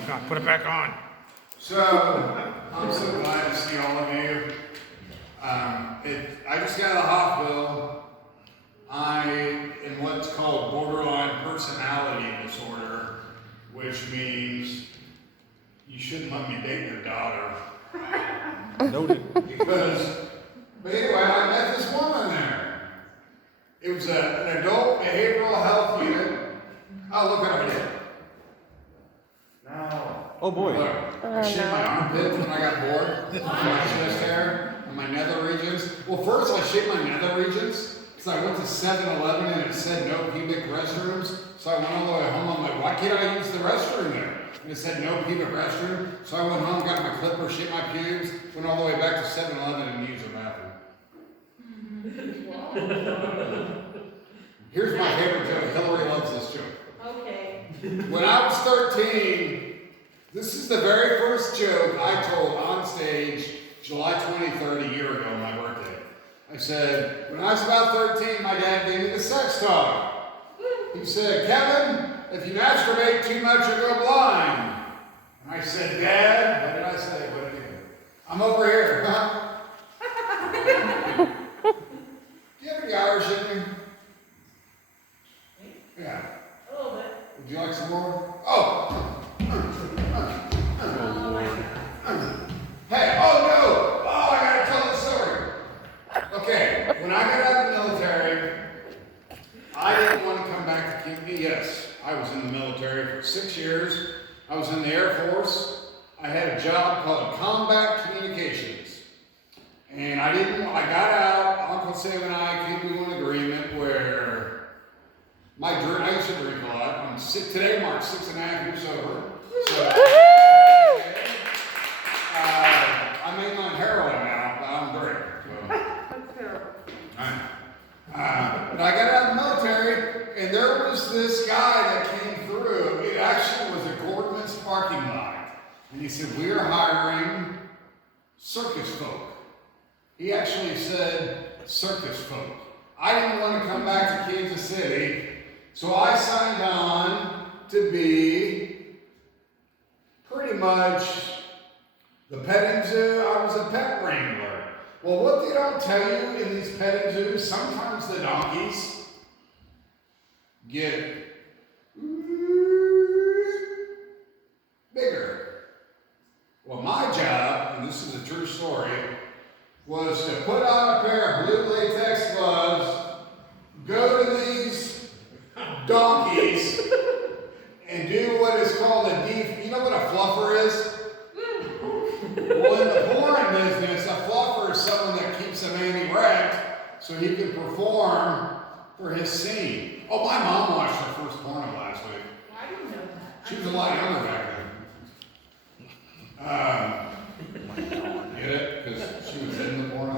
Oh God, put it back on. So, I'm so glad to see all of you. I just got out of the hospital. I am what's called borderline personality disorder, which means you shouldn't let me date your daughter. Noted. But anyway, I met this woman there. It was an adult behavioral health unit. Oh, look what I did. No. Oh boy. Look, I shaved my armpits when I got bored. My chest hair and my nether regions. Well, first I shaved my nether regions because I went to 7-Eleven and it said no pubic restrooms. So I went all the way home. I'm like, why can't I use the restroom there? And it said no pubic restroom. So I went home, got my clipper, shaved my pubes, went all the way back to 7-Eleven and used the bathroom. Here's my favorite joke. Hillary loves this joke. Okay. When I was 13, this is the very first joke I told on stage July 23rd, a year ago, my birthday. I said, when I was about 13, my dad gave me the sex talk. He said, Kevin, if you masturbate too much, you'll go blind. And I said, Dad, what did I say? What did I do? I'm over here, huh? Do you have any Irish in me? Yeah. A little bit. Would you like some more? Oh! Hey, oh no! Oh, I gotta tell the story. Okay, when I got out of the military, I didn't want to come back to Kinky. Yes, I was in the military for 6 years. I was in the Air Force. I had a job called Combat Communications. And I got out, Uncle Sam and I came to an agreement where I used to drink a lot. Today marks 6.5 years sober. So, I'm mainline heroin now, but I don't drink. So. That's terrible. But I got out of the military, and there was this guy that came through. It actually was a Gordman's parking lot. And he said, we're hiring circus folk. He actually said circus folk. I didn't want to come back to Kansas City, so I signed on to be pretty much the petting zoo. I was a pet wrangler. Well, what they don't tell you in these petting zoos, sometimes the donkeys get bigger. Well, my job, and this is a true story, was to put on a pair of blue latex gloves, go to these donkeys, and do what is called you know what a fluffer is? Well, in the porn business, a fluffer is someone that keeps a man erect so he can perform for his scene. Oh, my mom watched her first porno last week. I didn't know that. She was a lot younger back then. Get it? Because she was in the porno.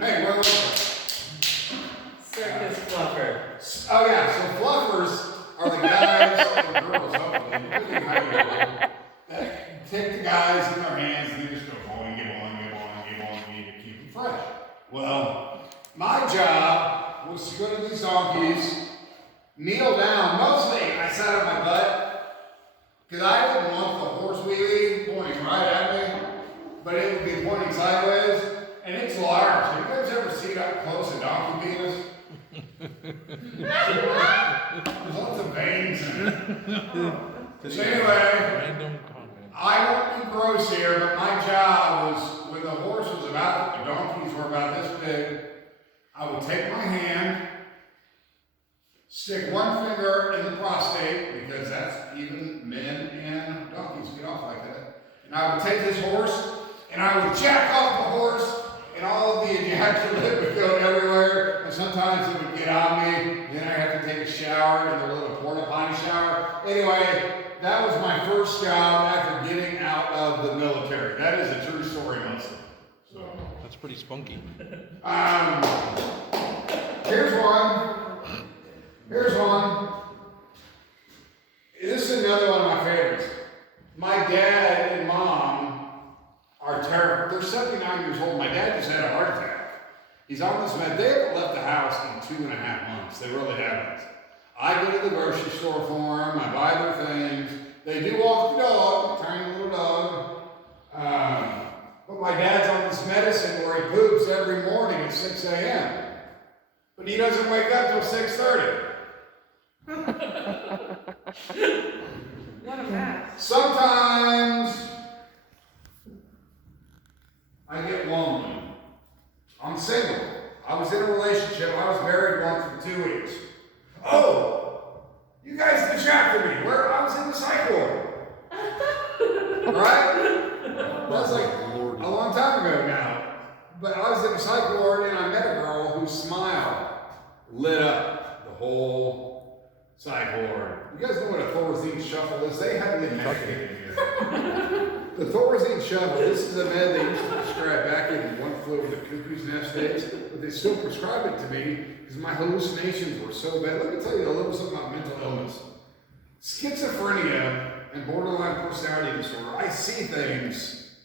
Hey, where was I? Circus fluffer. Oh yeah, so fluffers are the guys, or girls, hopefully, depending how you do, that take the guys in their hands and they just go on, give on, to keep them fresh. Well, my job was to go to these donkeys, kneel down. Mostly I sat on my butt, because I didn't want the horse wheelie pointing right at me, but it would be pointing sideways, and it's large. Have you guys ever seen up close a donkey penis? There's lots of veins in it. So anyway, Random comment. I won't be gross here, but my job was, when the horse was the donkeys were about this big, I would take my hand, stick one finger in the prostate, because that's even men and donkeys get off like that. And I would take this horse, and I would jack off the horse, and all of the ejaculate would go everywhere, and sometimes it would get on me, then I'd have to take a shower in the little porta potty shower. Anyway, that was my first job after getting out of the military. That is a true story, mostly. So, That's pretty spunky. here's one. Here's one. This is another one of my favorites. My dad and mom are terrible. They're 79 years old. My dad just had a heart attack. He's on this med. They haven't left the house in 2.5 months. They really haven't. I go to the grocery store for them, I buy their things. They do walk the dog, tiny little dog. But my dad's on this medicine where he poops every morning at 6 a.m. But he doesn't wake up till 6:30. What a mess. Sometimes I get lonely. I'm single. I was in a relationship. I was married once for 2 weeks. Oh, you guys distracted me. Where I was in the psych ward. Right? That was like a long time ago now. But I was in the psych ward and I met a girl whose smile lit up the whole psych ward. You guys know what a Thorazine shuffle is? They have it in medicated here. The Thorazine shuffle, this is a med they used to prescribe back in One Flew Over the Cuckoo's Nest days, but they still prescribe it to me because my hallucinations were so bad. Let me tell you a little something about mental illness. Schizophrenia and borderline personality disorder, I see things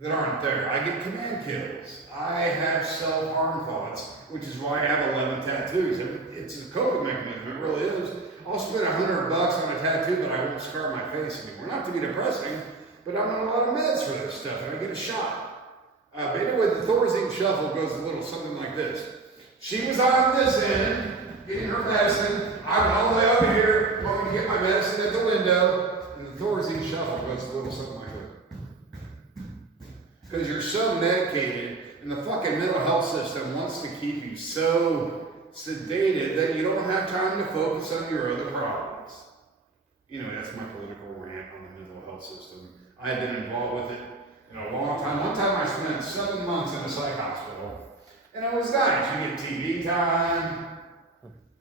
that aren't there. I get command kills. I have self-harm thoughts, which is why I have 11 tattoos. It's a coping mechanism, it really is. I'll spend $100 on a tattoo, but I won't scar my face anymore. Not to be depressing, but I'm on a lot of meds for this stuff, and I get a shot. But anyway, the Thorazine shuffle goes a little something like this. She was on this end, getting her medicine. I went all the way over here, wanting to get my medicine at the window, and the Thorazine shuffle goes a little something like this. Because you're so medicated, and the fucking mental health system wants to keep you so sedated that you don't have time to focus on your other problems. You know, that's my political rant on the mental health system. I have been involved with it in a long time. One time I spent 7 months in a psych hospital, and it was nice. You get TV time,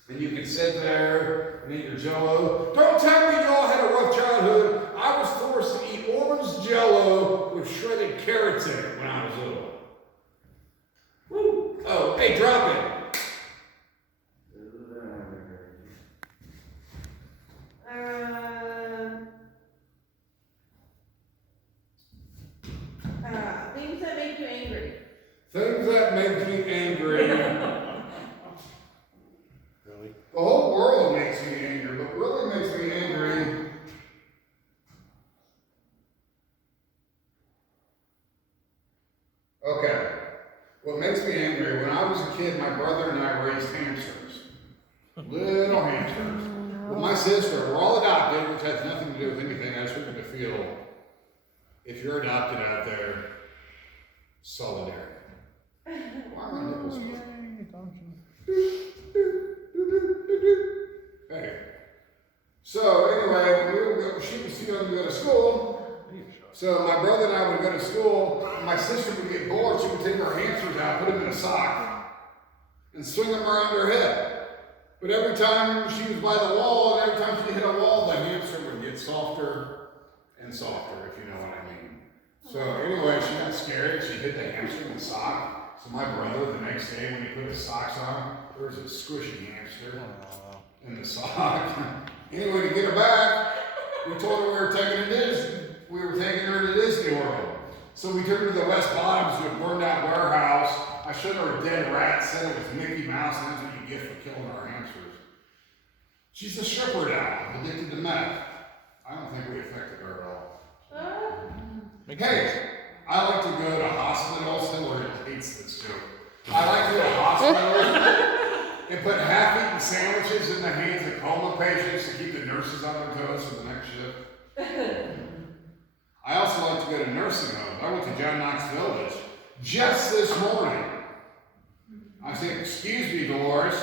and you can sit there and eat your Jell-O. Don't tell me y'all had a rough childhood. I was forced to eat orange Jell-O with shredded carrots in it when I was little. Woo. Oh, hey, drop it. Things that make you angry. Things that make me angry. Really? The whole world makes me angry, but really makes me angry. Okay. What makes me angry, when I was a kid, my brother and I raised hamsters. Little hamsters. Well, my sister, we're all adopted, which has nothing to do with anything. I just want you to feel, if you're adopted out there, solidarity. Why are my nipples? Hey. So anyway, she was too young to go to school. So my brother and I would go to school, and my sister would get bored. She would take her hamsters out, put them in a sock, and swing them around her head. But every time she was by the wall, and every time she hit a wall, the hamster would get softer and softer, if you know what I mean. So anyway, she got scared, and she hit the hamster in the sock. So my brother, the next day when he put his socks on, there was a squishy hamster in the sock. Anyway, to get her back, we told her we were taking her to Disney World. So we took her to the West Bottoms to a burned out warehouse. I showed her a dead rat, said it was Mickey Mouse, and that's what you get for killing our hamsters. She's a stripper now, addicted to meth. I don't think we affected her at all. Hey, I like to go to hospitals. Hillary hates this joke. I like to go to hospitals and put half-eaten sandwiches in the hands of coma patients to keep the nurses on their toes for the next shift. I also like to go to nursing homes. I went to John Knox Village just this morning. I said, "Excuse me, Dolores,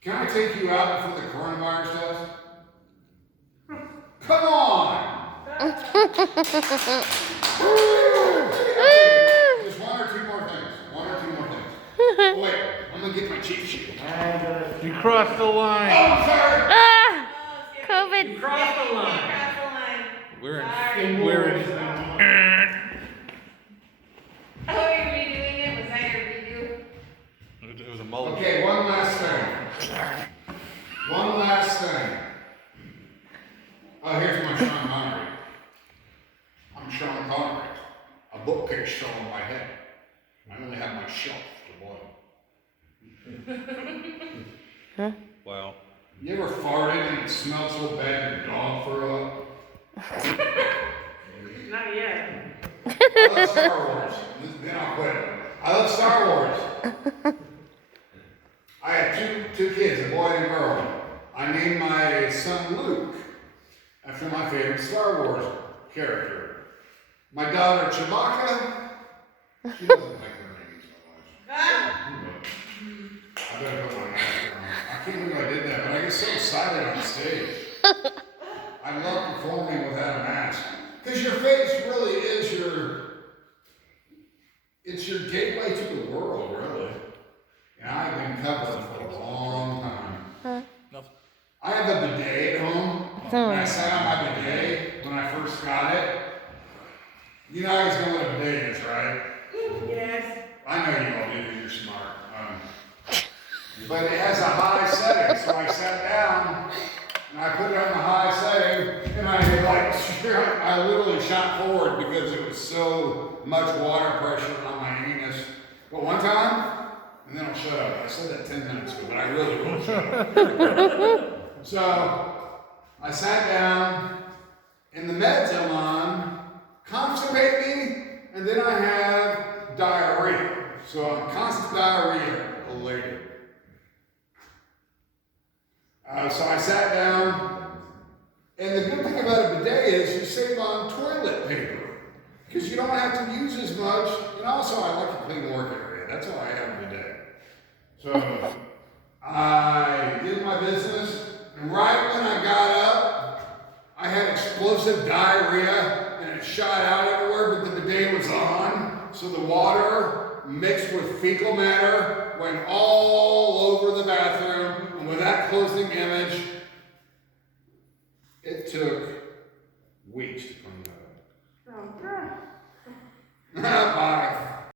can I take you out before the coronavirus test?" Come on! Just one or two more things. Oh, wait, I'm gonna get my cheat sheet. You crossed the Oh, line. I'm sorry! Ah! Oh, it's COVID. You crossed the line. Cross the line. We're Sorry. in. We're in. Oh, are you redoing it? Was that your redo? It was a mulligan. Okay, one last thing. Oh, here's my Sean Connery. I'm Sean Connery. A bookcase fell on my head. I only have my shelf to blow. Wow. You ever farted and it smelled so bad your dog threw up? Not yet. I love Star Wars. Then I'll quit. I love Star Wars. I have two kids, a boy and a girl. I named my son Luke after my favorite Star Wars character. My daughter Chewbacca, she doesn't like her name so much. I better put my mask on. I can't believe I did that, but I get so excited on stage. I love performing without a mask. Because your face really is it's your gateway to the world, really. And I've been covered for a long time. I have a bidet at home. When I sat on my bidet when I first got it, you guys know what a bidet is, right? Yes. I know you all do, you're smart. But it has a high setting, so I sat down and I put it on the high setting and I literally shot forward because it was so much water pressure on my anus. But one time, and then I'll shut up. I said that 10 minutes ago, but I really won't shut up. So I sat down and the meds I'm on constipate me, and then I have diarrhea. So I'm constant diarrhea related. So I sat down, and the good thing about a bidet is you save on toilet paper because you don't have to use as much. And also, I like to clean the work area. That's why I have a bidet. So I did my business, and right when I got up, I had explosive diarrhea, and it shot out everywhere, but the bidet was on, so the water mixed with fecal matter went all over the bathroom, and with that closing image, it took weeks to clean